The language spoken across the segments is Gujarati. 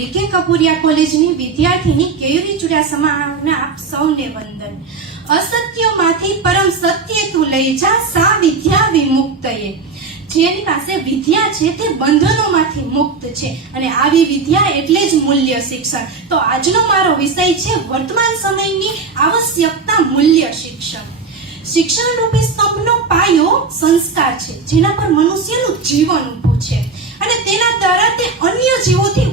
ડીકે કપૂરિયા કોલેજની વિદ્યાર્થીની કેયુરી ચુડાસમાના આપ સૌને વંદન. અસત્યમાંથી પરમ સત્ય તું લઈ જા, સા વિદ્યા વિમુક્તયે. જેની પાસે વિદ્યા છે તે બંધનોમાંથી મુક્ત છે અને આવી વિદ્યા એટલે જ મૂલ્ય શિક્ષણ. તો આજનો મારો વિષય છે વર્તમાન સમયની આવશ્યકતા મૂલ્ય શિક્ષણ. શિક્ષણ રૂપી સ્તંભનો પાયો સંસ્કાર છે, જેના પર મનુષ્યનું જીવન ઊભું છે. અને તેના દ્વારા તે અન્ય જીવોથી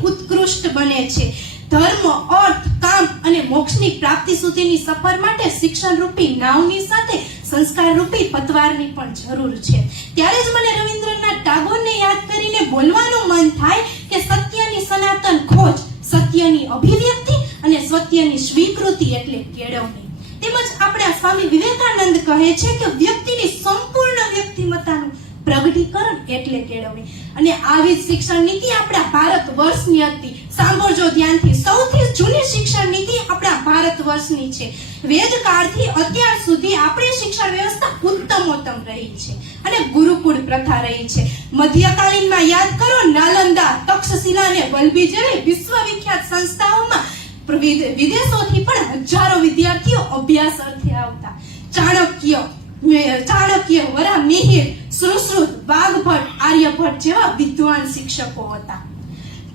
બને છે. ધર્મ, અર્થ, કામ અને મોક્ષની પ્રાપ્તિ સુધીની સફર માટે શિક્ષણ રૂપી નાવની સાથે સંસ્કાર રૂપી પતવારની પણ જરૂર છે. ત્યારે જ મને રવિન્દ્રનાથ ટાગોરને યાદ કરીને બોલવાનું મન થાય કે સત્યની સનાતન ખોજ, સત્યની અભિવ્યક્તિ અને સત્યની સ્વીકૃતિ એટલે કેળવણી. તેમજ આપણા સ્વામી વિવેકાનંદ કહે છે કે વ્યક્તિની સંપૂર્ણ વ્યક્તિમત્તાનું પ્રગટીકરણ એટલે કેળવણી. અને આવી જ શિક્ષણ નીતિ આપણા ભારત વર્ષની હતી. સાંભળજો ધ્યાનથી. સૌથી જૂની શિક્ષણ નીતિ આપણા ભારત વર્ષની છે. વેદ કાળથી અત્યાર સુધી આપણી શિક્ષણ વ્યવસ્થા ઉત્તમોત્તમ રહી છે. અને ગુરુકુળ પ્રથા રહી છે. મધ્યકાલીનમાં યાદ કરો, નાલંદા તક્ષશિલા અને વલ્લભી જેવી વિશ્વવિખ્યાત સંસ્થાઓમાં વિદેશોથી પણ હજારો વિદ્યાર્થીઓ અભ્યાસ અર્થે આવતા. ચાણક્ય ચાણક્ય વરા મિહિર આર્યભટ્ટ જેવા વિદ્વાન શિક્ષકો હતા.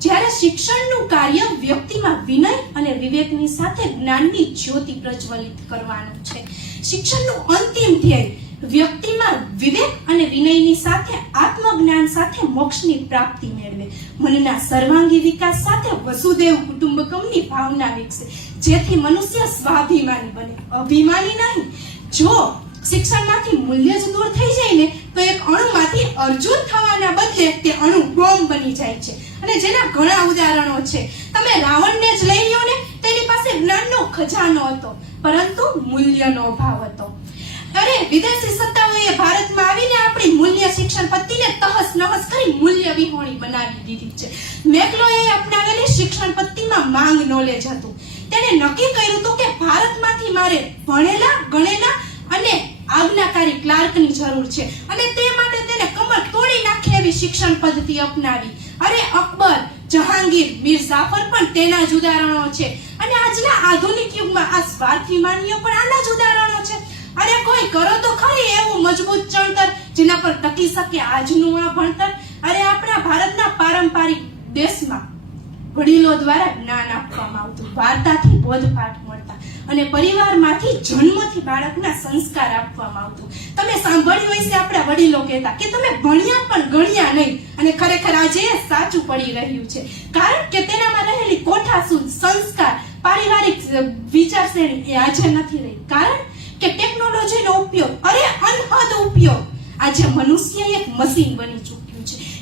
જ્યારે શિક્ષણનું કાર્ય વ્યક્તિમાં વિનય અને વિવેકની સાથે જ્ઞાનની જ્યોતિ પ્રજ્વલિત કરવાનું છે. શિક્ષણનું અંતિમ ધ્યેય વ્યક્તિમાં વિવેક અને વિનયની સાથે આત્મજ્ઞાન સાથે મોક્ષની પ્રાપ્તિ મેળવે. મનના સર્વાંગી વિકાસ સાથે વસુદેવ કુટુંબકમની ભાવના વિકસે. જેથી મનુષ્ય સ્વાભિમાની બને. અભિમાની નહીં, જો શિક્ષણમાંથી મૂલ્ય જ દૂર થઈ જાય ને, તો એક અણુમાંથી અર્જુન થવાના બદલે તે અણુ બોમ્બ બની જાય છે. અને જેના ઘણા ઉદાહરણો છે. તમે રાવણને જ લઈ લ્યો ને, તેની પાસે જ્ઞાનનો ખજાનો હતો, પરંતુ મૂલ્યનો અભાવ હતો. અરે, વિદેશી સત્તાઓએ ભારતમાં આવીને આપણી મૂલ્ય શિક્ષણ પદ્ધતિને તહસ નહસ કરી મૂલ્ય વિહોણી બનાવી દીધી છે. મેકલોએ અપનાવેલી શિક્ષણ પદ્ધતિમાં માંગ નોલેજ હતું. તેણે નક્કી કર્યું હતું કે ભારતમાંથી મારે ભણેલા, ગણેલા અને આજ્ઞાકારી ક્લાર્કની જરૂર છે. અને તે માટે તેને કમર તોડી નાખે એવી શિક્ષણ પદ્ધતિ અપનાવી. અરે અકબર, જહાંગીર મીર જાફર પણ તેના જ ઉદાહરણો છે. અને આજના આધુનિક યુગમાં આ સ્વાર્થી માનવીઓ પણ આના જ ઉદાહરણો છે. અરે કોઈ કરો તો ખરી એવું મજબૂત ચણતર જેના પર ટકી શકે આજનું આ ભણતર. અરે આપણા ભારતના પારંપરિક દેશમાં વડીલો દ્વારા જ્ઞાન આપવામાં આવતું. વાર્તાથી બોધપાઠ મળતા. અને પરિવારમાંથી જન્મથી બાળકના સંસ્કાર આપવામાં આવતું. તમે સાંભળ્યું હશે આપણા વડીલો કહેતા કે તમે ભણ્યા પણ ગણ્યા નહીં. અને ખરેખર આજે સાચું પડી રહ્યું છે. કારણ કે તેનામાં રહેલી કોઠાસૂદ સંસ્કાર, પારિવારિક વિચારસરણી એ આજે નથી રહી. કારણ કે ટેકનોલોજીનો ઉપયોગ, અરે અનહદ ઉપયોગ આજે મનુષ્ય એક મશીન બની ચૂક્યું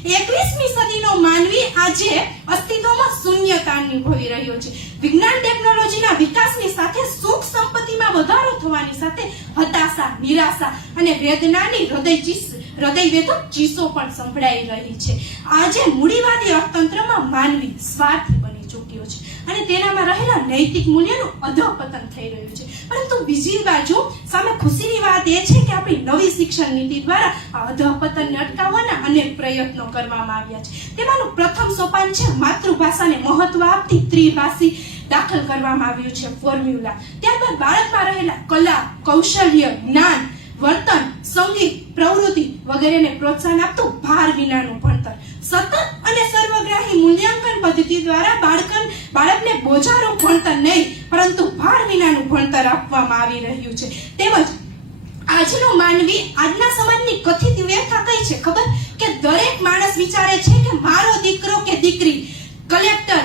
એકવીસમી સદીનો માનવી આજે અસ્તિત્વમાં શૂન્યતા અનુભવી રહ્યો છે. વિજ્ઞાન ટેકનોલોજીના વિકાસની સાથે સુખ સંપત્તિમાં વધારો થવાની સાથે હતાશા, નિરાશા અને વેદનાની હૃદય ચીસ હૃદય વેદક ચીસો પણ સંભળાઈ રહી છે. આજે મૂડીવાદી અર્થતંત્રમાં માનવી સ્વાર્થી બની ચૂક્યો છે. અને તેનામાં રહેલા નૈતિક મૂલ્યનું અધોપતન થઈ રહ્યું છે. પરંતુ બીજી બાજુ સામે ખુશીની વાત એ છે કે આપણી નવી શિક્ષણ નીતિ દ્વારા આ અધોપતનને અટકાવવાના અનેક પ્રયત્નો કરવામાં આવ્યા છે. તેમાંનું પ્રથમ સોપાન છે માતૃભાષાને મહત્વ આપતી ત્રિભાષી દાખલ કરવામાં આવ્યું છે ફોર્મ્યુલા ત્યારબાદ બાળકમાં રહેલા કલા, કૌશલ્ય, જ્ઞાન, વર્તન, સંગીત, પ્રવૃત્તિ વગેરેને પ્રોત્સાહન આપતું ભાર વિનાનું ભણતર. સતત અને સર્વગ્રાહી મૂલ્યાંકન પદ્ધતિ દ્વારા બાળકન બાળકને બોજારૂપ ભણતર નહીં, પરંતુ ભાર વિનાનું ભણતર આપવામાં આવી રહ્યું છે. તેમજ આજનો માનવી આજના સમાજની કથિત વ્યથા કઈ છે ખબર? કે દરેક માણસ વિચારે છે કે મારો દીકરો કે દીકરી કલેક્ટર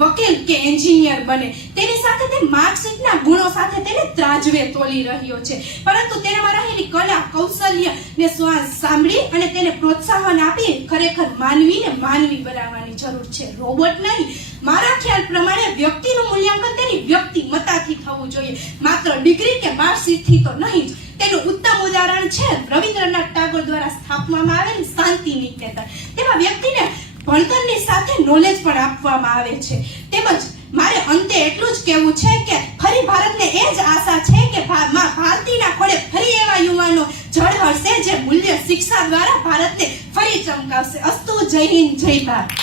વકીલ કે એન્જિનિયર બને. તેની સાથે તે માર્કશીટના ગુણો સાથે તેને ત્રાજવે તોલી રહ્યો છે. પરંતુ તેનામાં રહેલી કલા, કૌશલ્ય ને શ્વાસ સાંભળી અને તેને પ્રોત્સાહન આપી ખરેખર માનવીને માનવી બનાવવાની જરૂર છે. રોબોટ નહીં. મારા ખ્યાલ પ્રમાણે વ્યક્તિનું મૂલ્યાંકન તેની વ્યક્તિમત્તાથી થવું જોઈએ. માત્ર ડિગ્રી કે માર્કશીટથી તો નહીં જ. તેનું ઉત્તમ ઉદાહરણ છે રવિન્દ્રનાથ ટાગોર દ્વારા સ્થાપવામાં આવેલ શાંતિ નિકેતન. તેમાં વ્યક્તિને ભણતરની સાથે નોલેજ પણ આપવામાં આવે છે. તેમજ મારે અંતે એટલું જ કહેવું છે કે ફરી ભારતને એ જ આશા છે કે ભારતીના ખોળે ફરી એવા યુવાનો જળ હરશે જે મૂલ્ય શિક્ષા દ્વારા ભારતને ફરી ચમકાવશે. અસ્તુ જય હિન્દ, જય ભારત.